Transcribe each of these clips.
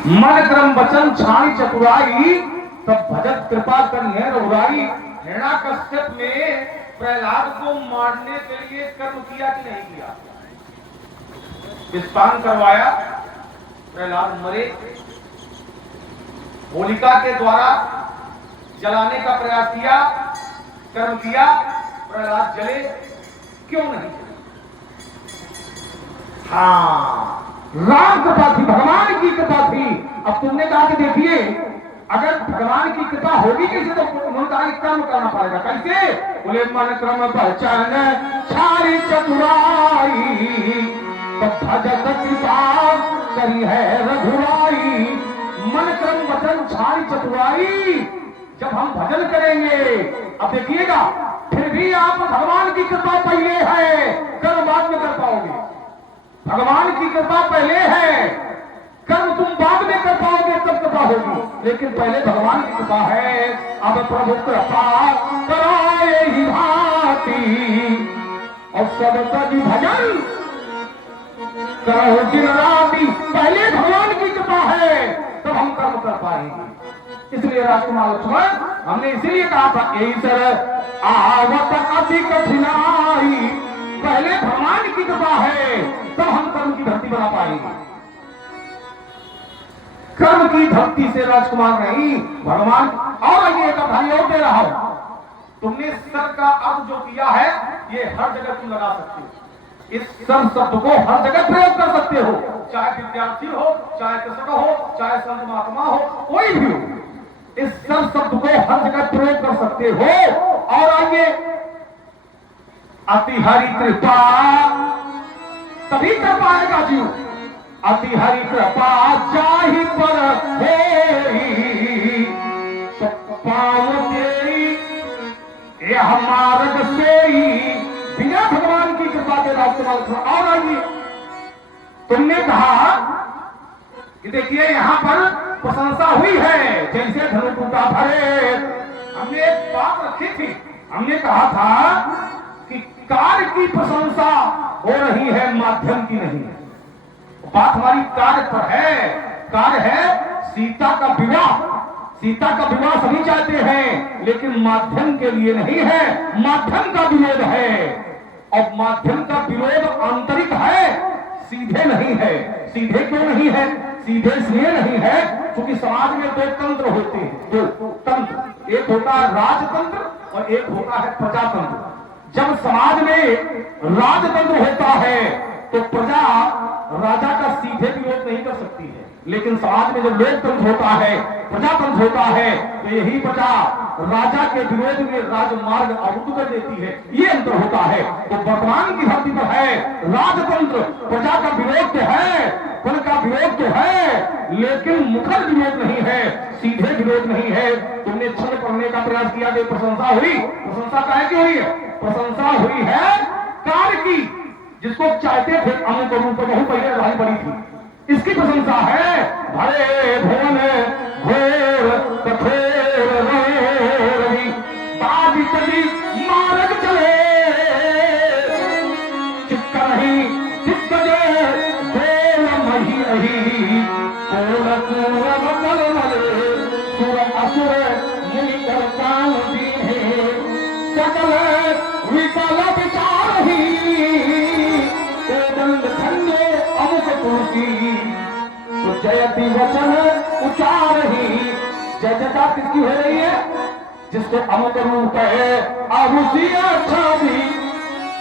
मन क्रम वचन छाणी चतुराई, तब भजत कृपा करिए रघुराई। हिरण्याकश्यप ने प्रहलाद को मारने के लिए कर्म किया कि नहीं किया? विस्तान करवाया, प्रहलाद मरे। होलिका के द्वारा जलाने का प्रयास किया, कर्म किया, प्रहलाद जले, क्यों नहीं जले? हाँ, राम कृपा थी, भगवान की कृपा थी। अब तुमने कहा कि देखिए अगर भगवान की कृपा होगी कैसे, तो उन्होंने कहा कि कर्म करना पड़ेगा। कैसे? बोले मन क्रम पहचान छाड़ी चतुराई, तो भजत कृपा करी है रघुराई। मन क्रम वचन छाड़ी चतुराई, जब हम भजन करेंगे, अब देखिएगा फिर भी आप भगवान की कृपा पहले है, कर्म बाद में कर पाओगे। भगवान की कृपा पहले है, कर्म तुम बाद में कर पाओगे, तब कृपा होगी। लेकिन पहले भगवान की कृपा है। अब प्रभु कृपा कराए ही भांति, और सब तजी भजन करो दिन राति। पहले भगवान की कृपा है, तब हम कर्म कर पाएंगे। इसलिए राजकुमार लक्ष्मण, हमने इसीलिए कहा था ईश्वर आवत अति कठिनाई। पहले भगवान की कृपा है, तब हम कर्म की भक्ति बना पाएंगे। कर्म की भक्ति से राजकुमार नहीं, भगवान। और ये एक भाई और दे रहा हूं, तुमने सर का अर्थ जो किया है, ये हर जगह तुम लगा सकते हो। इस सर शब्द को हर जगह प्रयोग कर सकते हो, चाहे विद्यार्थी हो, चाहे कृषक हो, चाहे संत महात्मा हो, कोई भी हो, इस सर शब्द को हर जगह प्रयोग कर सकते हो। और आगे अति हरि कृपा तभी कर पाएगा जीव। अति हरि कृपा चाहि पर होई, तो पाँव तेरी यह मार्ग से ही, बिना भगवान की कृपा के राजकुमार। और आइए, तुमने कहा कि देखिए यहां पर प्रशंसा हुई है, जैसे धनुकूटा भरे। हमने एक बात रखी थी, हमने कहा था कि कार्य की प्रशंसा हो रही है, माध्यम की नहीं है। बात हमारी कार्य पर है। कार्य है सीता का विवाह। सीता का विवाह सभी चाहते हैं, लेकिन माध्यम के लिए नहीं है, माध्यम का विरोध है। और माध्यम का विरोध आंतरिक है, सीधे नहीं है। सीधे क्यों नहीं है? सीधे इसलिए नहीं है क्योंकि समाज में दो तंत्र होते हैं, दो तंत्र। एक होता है राजतंत्र और एक होता है प्रजातंत्र। जब समाज में राजतंत्र होता है तो प्रजा राजा का सीधे विरोध नहीं कर सकती है, लेकिन समाज में जब लोकतंत्र होता है, प्रजातंत्र होता है, तो यही प्रजा राजा के विरोध में राजमार्ग अवरुद्ध कर देती है। ये अंतर होता है। तो वर्तमान की धरती पर है राजतंत्र, प्रजा का विरोध तो है, कुल का विरोध तो है, लेकिन मुखर विरोध नहीं है, सीधे विरोध नहीं है। तुमने छल पढ़ने का प्रयास किया, प्रशंसा हुई। प्रशंसा काहे की हुई है? प्रशंसा हुई है कार्य की, जिसको चाहते थे अमुक रूप बहु पहले राही बड़ी थी, इसकी प्रशंसा है। भरे भुवन घोर कठोर रवि, बाजी चली मार्ग चले, चिक्का नहीं चिक्कजे गोल मही रही, कोल कोल मल मले, सुर असुर मुनि कर काल दीने, सकल विकल विचार ही, धन्य अमुक तुलसी, तो जयति वचन उचार ही। जय जयकार किसकी हो रही है? जिसको अमुक रूप है आभूषी अच्छा भी,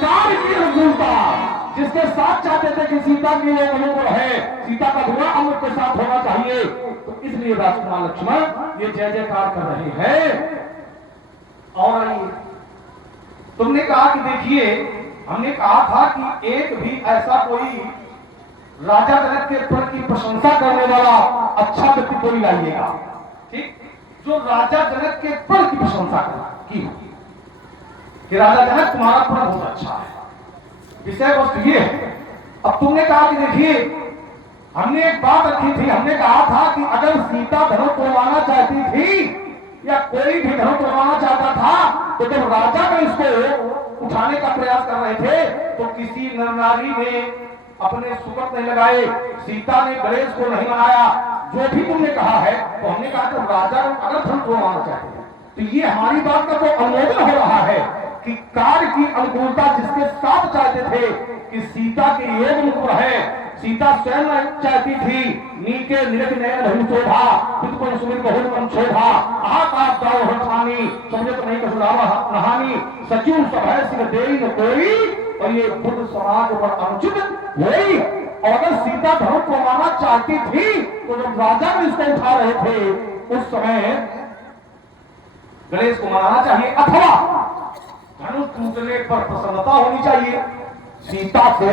कार्य की अनुकूलता, जिसके साथ चाहते थे कि सीता की वो अनुकूल है, सीता का विवाह अमुक के साथ होना चाहिए, तो इसलिए राजकुमार लक्ष्मण ये जय जयकार कर रहे हैं। और तुमने कहा कि देखिए, हमने कहा था कि एक भी ऐसा कोई राजा जनक के प्रति प्रशंसा करने वाला अच्छा व्यक्ति कोई लाइएगा, ठीक, जो राजा जनक के प्रति प्रशंसा की कि राजा जनक तुम्हारा प्रण बहुत अच्छा है। विषय वस्तु ये है। अब तुमने कहा कि देखिए, हमने एक बात रखी थी, हमने कहा था कि अगर सीता धनुष तोड़वाना चाहती थी या कोई भी धनुष तोड़वाना चाहता था, तो जब राजा का इसको उठाने का प्रयास कर रहे थे तो किसी नर नारी ने अपने सुकट नहीं लगाए, सीता ने गणेश को नहीं मनाया, जो भी तुमने कहा है, तो हमने कहा जब राजा अगर धनुष उड़वाना चाहते हैं तो ये हमारी बात का तो अनुमोदन हो रहा है कि कार्य की अनुकूलता जिसके साथ चाहते थे कि सीता के योग मुकुर है, सीता स्वयं चाहती थी नीके निरख नयन धनु शोभा खुद सुमिर बहुत मन शोभा आकाश दाव हटमानी समझे तो नहीं कसुरावा नहानी सचिव सब है सिर देई न कोई, और ये बुद्ध समाज पर अनुचित वही। और अगर सीता धनुष उड़वाना चाहती थी तो जब राजा भी इसको उठा रहे थे उस समय गणेश को मनाना चाहिए अथवा धनुष टूटने पर प्रसन्नता होनी चाहिए। सीता को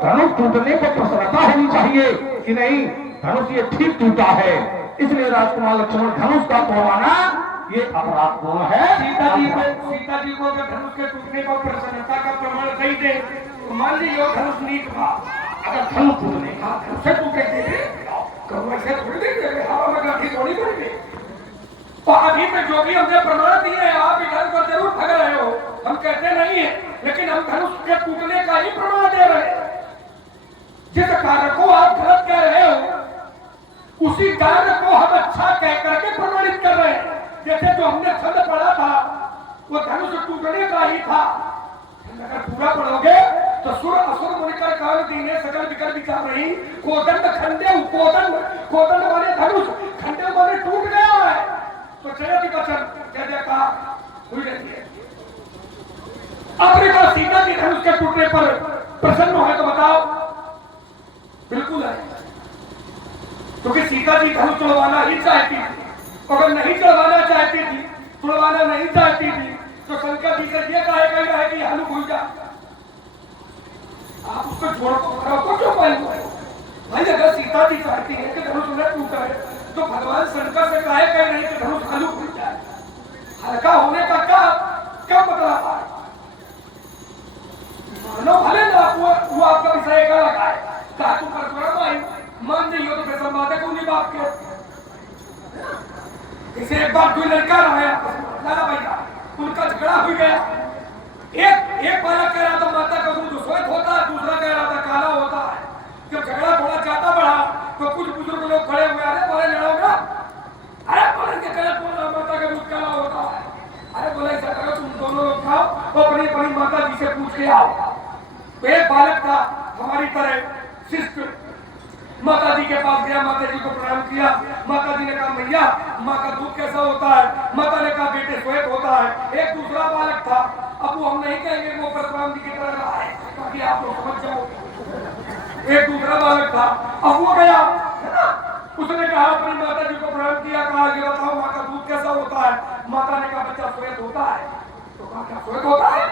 धनुष टूटने पर प्रसन्नता होनी चाहिए कि नहीं धनुष ये ठीक टूटा है, इसलिए राजकुमार लक्ष्मण धनुष का तोड़वाना ये अपराधपूर्ण है। सीता जी को अगर धनुष के टूटने पर प्रसन्नता का प्रमाण कही दे तो मान लीजिए धनुष नीक था, अगर धनुष टूटने का धनुष से टूटे थे वैसे थोड़ी देंगे हवा में गांठी थोड़ी पड़ेगी। तो अभी तक जो भी हमने प्रमाण दिए हैं आप इधर पर जरूर ठग रहे हो, हम कहते नहीं है, लेकिन हम धनुष के टूटने का ही प्रमाण दे रहे हैं। जिस कार्य को आप गलत कह रहे हो उसी कार्य को हम अच्छा कह करके प्रमाणित कर रहे हैं। जैसे जो हमने छंद पढ़ा था वो धनुष टूटने का ही था, अगर पूरा पढ़ोगे तो सुर असुर मुनिकर काल दीने सकल विकर विचार रही कोदंड खंडे कोदंड माने धनुष खंडे माने टूट गया है, तो चले वचन कह कहा हुई रहती है। आपने कहा सीता की धनुष के टूटने पर प्रसन्न है तो बताओ बिल्कुल है, क्योंकि सीता जी धनुष चढ़वाना ही चाहती थी, अगर नहीं चढ़वाना चाहती थी चढ़वाना नहीं चाहती थी तो शंकर जी से ये कहेगा है कि हलू भूल जा, आप उसको छोड़ को क्यों पाएंगे भाई। अगर सीता जी चाहती है कि धनुष न टूटा है तो भगवान शंकर से कहे नहीं कि धनुष हलू भूल जाए, हल्का होने का क्या मतलब है। मानो भले ना वो आपका विषय का लगाए कहा तुम पर मान नहीं हो तो फिर संवादक उन्हीं बाप के इसे एक बार कोई लड़का रहा भैया उनका झगड़ा हो गया, एक बालक कह रहा था माता का दूध श्वेत होता है, दूसरा कह रहा था काला होता है। जब झगड़ा थोड़ा ज्यादा बढ़ा तो कुछ बुजुर्ग लोग खड़े हुए अरे बोले लड़ोगे, अरे बोले के गलत बोला माता का दूध काला होता है, अरे बोले ऐसा करो तुम दोनों लोग खाओ तो अपनी अपनी माता जी से पूछ के आओ। तो एक बालक था हमारी तरह शिष्ट माता जी के पास गया, माता जी को प्रणाम किया, माता जी ने कहा मैया माँ का दूध कैसा होता है, माता ने कहा बेटे श्वेत होता है। एक दूसरा बालक था, अब वो हम नहीं कहेंगे वो परशुराम जी की तरह रहा है ताकि आप लोग समझ जाओ, एक दूसरा बालक था, अब वो गया है ना, उसने कहा अपनी माता जी को प्रणाम किया, कहा ये बताओ माँ का दूध कैसा होता है, माता ने कहा बच्चा श्वेत होता है, तो कहा क्या श्वेत होता है,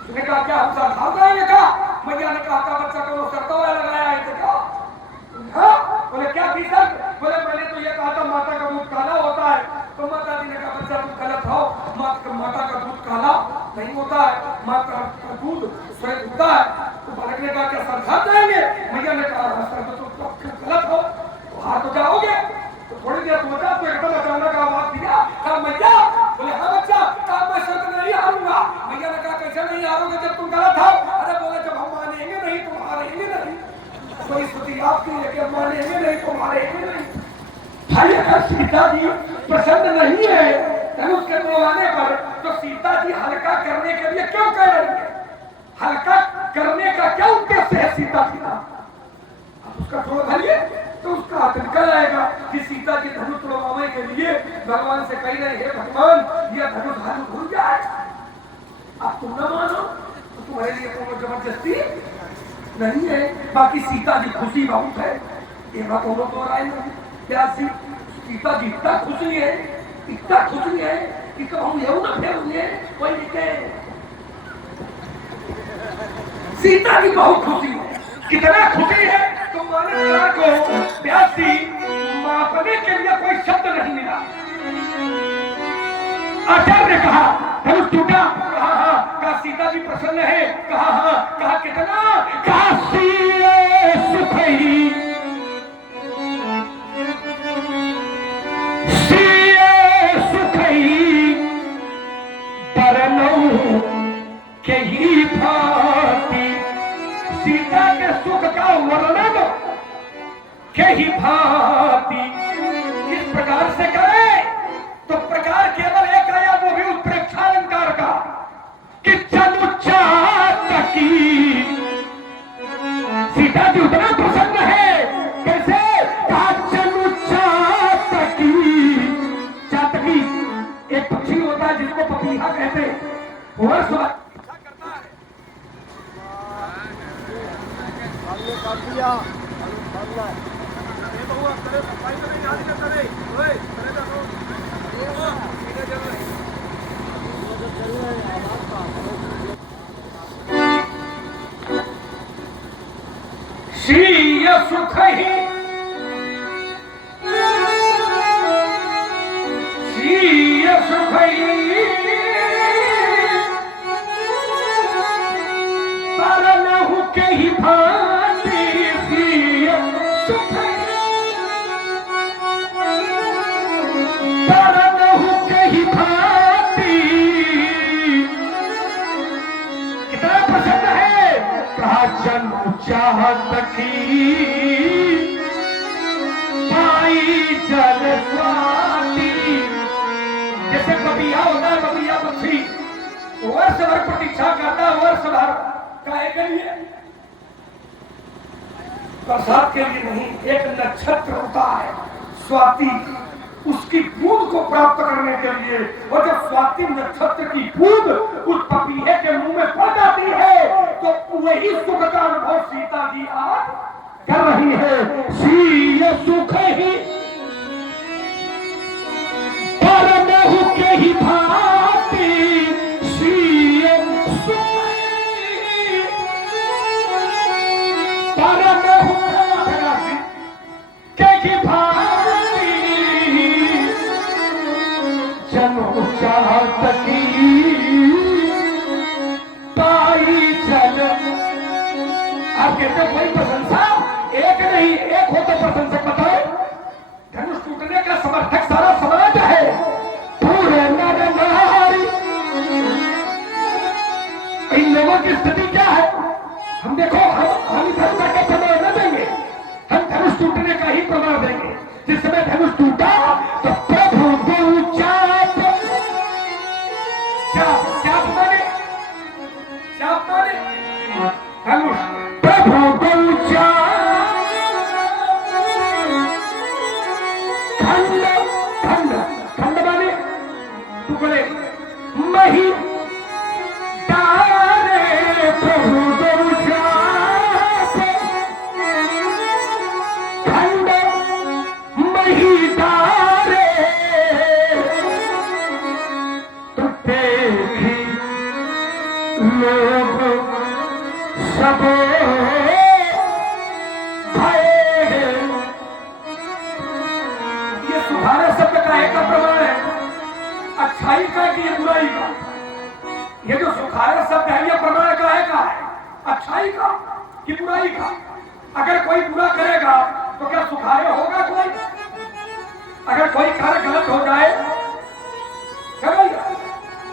उसने कहा क्या हम साथ जाएंगे, कहा मैया ने कहा बच्चा को करता हुआ लगाया है तो हाँ बोले क्या थी सर, बोले मैंने तो ये कहा था माता का दूध काला होता है, तो माता जी ने कहा बच्चा तुम गलत हो, माता का दूध काला नहीं होता है, माता का दूध श्वेत होता है। तो बालक ने कहा क्या सर घर जाएंगे, मैया ने कहा सर तो तुम गलत हो, तो हाँ तो जाओगे। तो थोड़ी देर सोचा तो एकदम अचानक आवाज दिया, कहा मैया, बोले हाँ बच्चा, कहा मैं शर्त नहीं हारूंगा। मैया ने कहा कैसे नहीं हारोगे जब तुम गलत हो, अरे बोले जब हम मानेंगे नहीं तुम हारेंगे नहीं, कोई स्थिति आपकी है कि मानेंगे नहीं तुम हारेंगे नहीं। भाई अगर सीता जी प्रसन्न नहीं है धनुष के तोड़वाने पर तो सीता जी हल्का करने के लिए क्यों कह रही है, हल्का करने का क्या उद्देश्य है सीता जी का, आप उसका तोड़ डालिए तो उसका हाथ निकल आएगा कि सीता जी धनुष तोड़वाने के लिए भगवान से कह रहे हे भगवान यह धनुष हाथ भूल जाए, आप तुम न मानो तो तुम्हारे लिए कोई जबरदस्ती नहीं है। बाकी सीता जी खुशी बहुत है, ये बात दोनों तो राय नहीं क्या सीता जी इतना खुशी है कि कहूँ ये ना फिर कोई लिखे सीता की बहुत खुशी है, कितना खुशी है तो मानव को प्यासी मापने के लिए कोई शब्द नहीं मिला। आचार्य ने कहा धनुष टूटा, कहा हाँ, कहा सीता जी प्रसन्न है, कहा हाँ, कहा कितना, कहा सीता के सुख का वर्णन के ही भांति किस प्रकार से करे, तो प्रकार केवल एक आया, वो भी उत्प्रेक्षा अलंकार का, कि चलु चातकी। सीता जी उतना प्रसन्न है, कैसे? कहा चलु चातकी। चातकी एक पक्षी होता है जिसको पपीहा कहते हैं, और सुबह श्रीय सुख ही, श्रीय सुख ही परनहु के ही भांति। श्रीय सुख परनहु के ही भांति। कितना प्रसन्न है, कहा जन्म चाहत की पाई जल स्वाति। जैसे पपीहा होता है, पपीहा पक्षी वर्ष भर प्रतीक्षा करता है, वर्ष भर काहे के लिए? बरसात के लिए नहीं, एक नक्षत्र होता है स्वाति, उसकी बूंद को प्राप्त करने के लिए। और जब स्वाति नक्षत्र की बूंद उस पपीहे के मुंह में पड़ जाती है, तो वही सुख का अनुभव सीता जी आज कर रही है। श्रीय सुख ही परनहु के ही भांति। श्रीय सुख परनहु के ही भांति। जन्म चाहत की पाई जल। आप कहते हो कोई प्रशंसा, एक नहीं, एक हो तो प्रशंसक बताओ। धनुष टूटने का समर्थक सारा समाज है, पूरे नर नारी। इन लोगों की स्थिति क्या है? हम देखो, हम धर्म का प्रमाण न देंगे, हम धनुष टूटने का ही प्रमाण देंगे। जिस समय धनुष टूटा तो प्रभु गौ चाप, चाप माने, चाप माने धनुष, प्रभु गौ चाप, खंड, खंड, खंड माने टुकड़े, मही डारे प्रभु गौ चाप, खंड मही डारे। तो देखी लोग सब भय। ये सुधारे शब्द का एक प्रमाण है, अच्छाई का कि ये बुराई का? ये जो सुखारे शब्द है, ये प्रमाण का है, अच्छाई का कि बुराई का? अगर कोई बुरा करेगा तो क्या सुखारे होगा कोई? अगर कोई कार्य गलत हो जाए, क्या बोलेगा?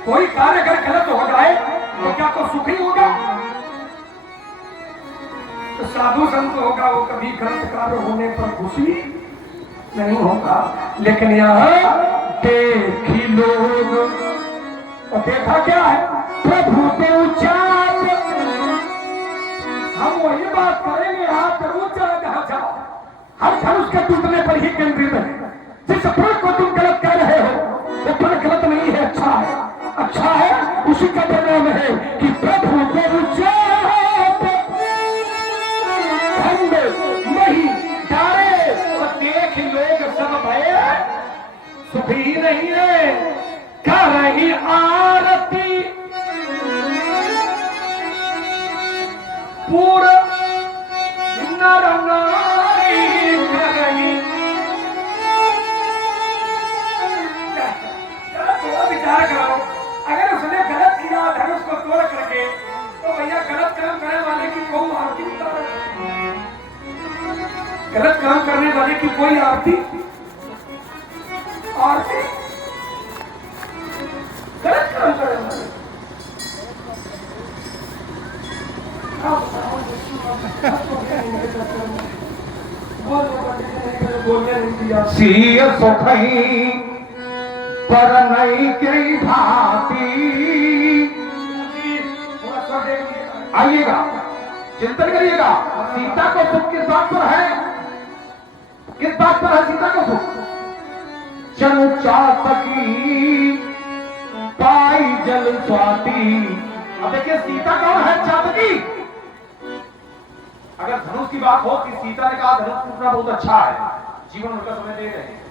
कोई कार्य अगर गलत हो जाए तो क्या तो सुखी होगा? तो साधु संत होगा, वो कभी गलत कार्य होने पर खुशी नहीं होगा। लेकिन यहाँ देखी लोग, और देखा क्या है? प्रभु को चाप। हम वही बात करेंगे, आप जरूर चला जहां जाओ, हम धनुष के टूटने पर ही केंद्रित है। जिस फल को तुम गलत कह रहे हो, वो फल गलत नहीं है, अच्छा है, अच्छा है। उसी का परिणाम है कि प्रभु को चाप, खंड मही डारे। और देख लोग सब भय, सुखी नहीं है, कर रही आरती पूरा नर नारी कर रही। थोड़ा विचार करो, अगर उसने गलत किया धनुष को तोड़ करके, तो भैया गलत काम करने वाले की कोई आरती उतारे? गलत काम करने वाले की कोई आरती, आरती गलत काम करने वाले। बोलो बोलने नहीं दिया। सीय सुखई पर नहीं कई भाती। थोड़ा सा देखिए। आइएगा, चिंतन करिएगा। सीता को सुख किस बात पर है? किस बात पर है सीता को सुख? चनु चातकी पाई जल स्वाति। अब देखिए सीता कौन है? चातकी। अगर धनुष की बात हो कि सीता ने कहा धनुष टूटना बहुत अच्छा है, जीवन उनका समय दे रहे हैं,